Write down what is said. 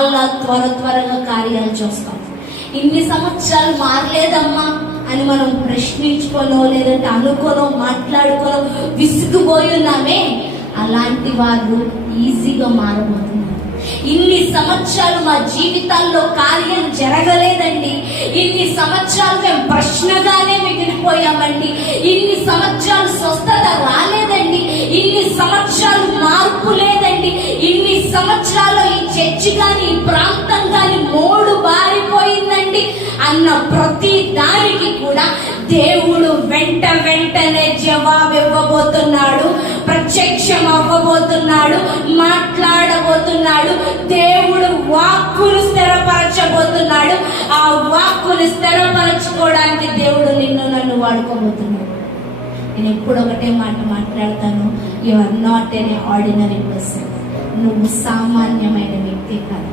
చాలా త్వరగా కార్యాలు చూస్తాం. ఇన్ని సంవత్సరాలు మారలేదమ్మా అని మనం ప్రశ్నించుకోనో లేదంటే అనుకోనో మాట్లాడుకోనో విసుగుపోయి ఉన్నామే, అలాంటి వారు ఈజీగా మారబోతున్నారు. ఇన్ని సంవత్సరాలు మా జీవితాల్లో కార్యం జరగలేదండి, ఇన్ని సంవత్సరాలు మేము ప్రశ్నగానే మిగిలిపోయామండి, ఇన్ని సంవత్సరాలు స్వస్థత రాలేదండి, ఇన్ని సంవత్సరాలు మార్పు లేదండి, ఇన్ని సంవత్సరాలు ఈ చర్చి కానీ ఈ ప్రాంతం కానీ మోడు బారిపోయిందండి అన్న ప్రతి దానికి కూడా దేవుడు వెంటనే జవాబు ఇవ్వబోతున్నాడు, ప్రత్యక్షం అవ్వబోతున్నాడు, మాట్లాడబోతున్నాడు. దేవుడు వాక్కును స్థిరపరచబోతున్నాడు. ఆ వాక్కును స్థిరపరచుకోవడానికి దేవుడు నిన్ను నన్ను వాడుకోబోతున్నాడు. నేను ఎప్పుడు ఒకటే మాట మాట్లాడతాను, you are not an ordinary person. నువ్వు సామాన్యమైన వ్యక్తి కాదు.